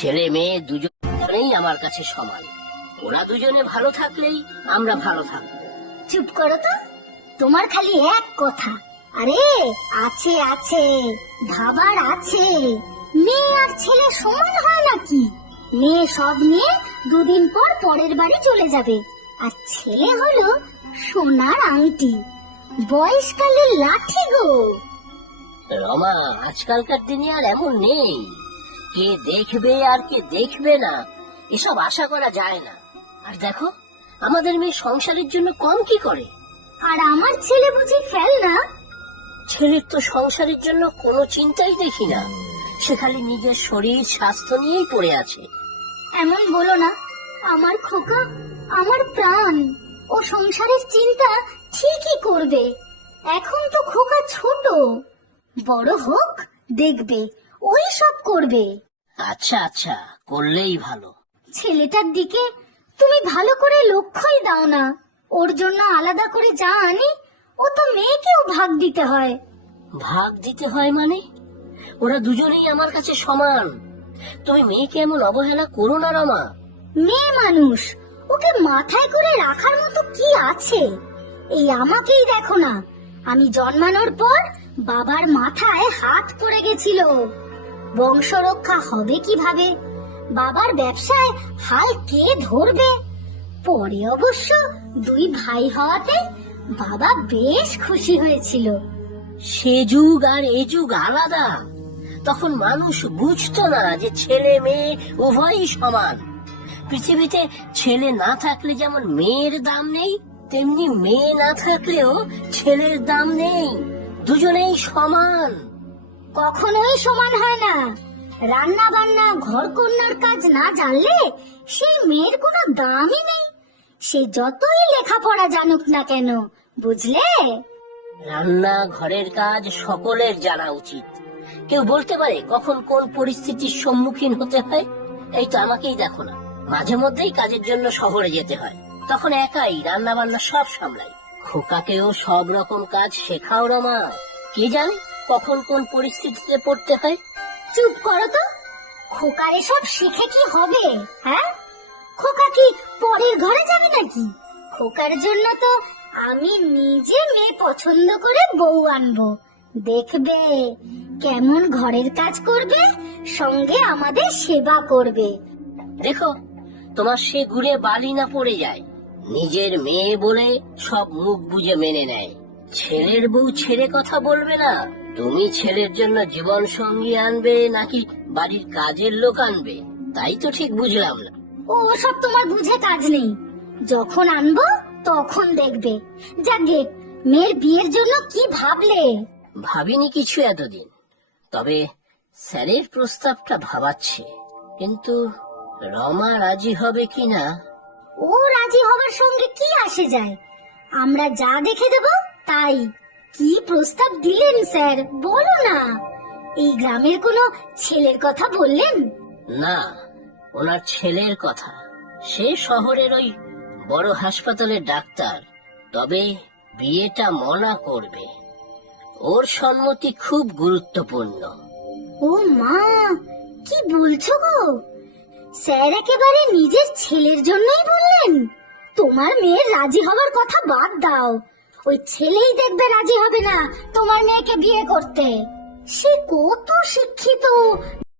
ছেলে মেয়ে দুজনেই আমার কাছে সমান। ওরা দুজনে ভালো থাকলেই আমরা ভালো থাকবো। চুপ করো তো, তোমার খালি এক কথা। আরে আছে আছে, ভাবার আছে। মেয়ে আর ছেলে সমান হয় নাকি? মেয়ে সব নিয়ে দুদিন পর পরের বাড়ি চলে যাবে, আর ছেলে হলো সোনার আংটি, বয়সকালের লাঠি গো। রমা, আজকালকার দিনে আর এমন নেই। কে দেখবে আর কে দেখবে না এসব আশা করা যায় না। আর দেখো, আমাদের মেয়ে সংসারের জন্য কম কি করে। আর আমার ছেলে বুঝি ফেল না? ছেলের তো সংসারের জন্য কোনো চিন্তাই দেখি না। সে খালি নিজের শরীর স্বাস্থ্য নিয়েই পড়ে আছে। এমন বলো না, আমার খোকা আমার প্রাণ। ও সংসারের চিন্তা ঠিকই করবে। এখন তো খোকা ছোট, বড় হোক দেখবে ওই সব করবে। আচ্ছা আচ্ছা, করলেই ভালো। ছেলেটার দিকে তুমি ভালো করে লক্ষ্যই দাও না। ওর জন্য আলাদা করে যা আনি ও তো মেয়েকেও ভাগ দিতে হয়। ভাগ দিতে হয় মানে? ওরা দুজনেই আমার কাছে সমান। তুমি মেয়েকে এমন অবহেলা করো না রমা। মেয়ে মানুষ, ওকে মাথায় করে রাখার মতো কি আছে? এই আমাকেই দেখো না, আমি জন্মানোর পর বাবার মাথায় হাত পড়ে গেছিল। বংশ রক্ষা হবে কিভাবে? বাবার ব্যবসায় হাল কে ধরবে? পরে অবশ্য দুই ভাই হওয়াতে বাবা বেশ খুশি হয়েছিল। সে যুগ আর এ যুগ আলাদা। তখন মানুষ বুঝতো না যে ছেলে মেয়ে উভয়ই সমান। পৃথিবীতে ছেলে না থাকলে যেমন মেয়ের দাম নেই, তেমনি মেয়ে না থাকলেও ছেলের দাম নেই। দুজনেই সমান। কখনোই সমান হয় না। রান্না বান্না ঘর কন্যার কাজ না জানলে সেই মেয়ের কোনো দামই নেই, সে যতই লেখাপড়া জানুক না কেন, বুঝলে? রান্না ঘরের কাজ সকলের জানা উচিত। কেউ বলতে পারে কখন কোন পরিস্থিতির সম্মুখীন হতে হয়? এই তো আমাকেই দেখো না, মাঝে মধ্যেই কাজের জন্য শহরে যেতে হয়। তখন একাই রান্না বান্না সব সামলাই। খোকাকেও সব রকম কাজ শেখাও রমা। কে জানে কখন কোন পরিস্থিতিতে পড়তে হয়। চুপ করো তো, খোকার এসব শিখে কি হবে? হ্যাঁ, খোকা কি পরের ঘরে যাবে নাকি? খোকার জন্য তো আমি নিজে মেয়ে পছন্দ করে বউ আনবো। দেখবে কেমন ঘরের কাজ করবে, সঙ্গে আমাদের সেবা করবে। দেখো, তোমার সে ঘুরে বালি না পড়ে যায়। নিজের মেয়ে বলে সব মুখ বুজে মেনে নেয়। ছেলের বউ ছেড়ে কথা বলবে না। তুমি ছেলের জন্য জীবন সঙ্গী আনবে নাকি বাড়ির কাজের লোক আনবে, তাই তো ঠিক বুঝলাম না। ও সব তোমার বুঝে কাজ নেই। যখন আনবো তখন দেখবে। যাকে মেয়ের বিয়ের জন্য কি ভাবলে? ভাবিনি কিছু এতদিন, তবে স্যারের প্রস্তাবটা ভাবাচ্ছে। কিন্তু রমা রাজি হবে কিনা। ও রাজি হবার সঙ্গে কি আসে যায়? আমরা যা দেখে দেব তাই। কি প্রস্তাব দিলেন স্যার, বলো না। এই গ্রামের কোনো ছেলের কথা বললেন? না, ওনার ছেলের কথা। সে শহরের ওই বড় হাসপাতালের ডাক্তার। তবে বিয়েটা মনা করবে। ওর সম্মতি খুব গুরুত্বপূর্ণ। ও মা, কি বলছো গো? স্যার একেবারে নিজের ছেলের জন্যই বললেন? তোমার মেয়ের রাজি হবার কথা বাদ দাও, ওই ছেলেই দেখবে রাজি হবে না তোমার মেয়েকে বিয়ে করতে। সে কত শিক্ষিত,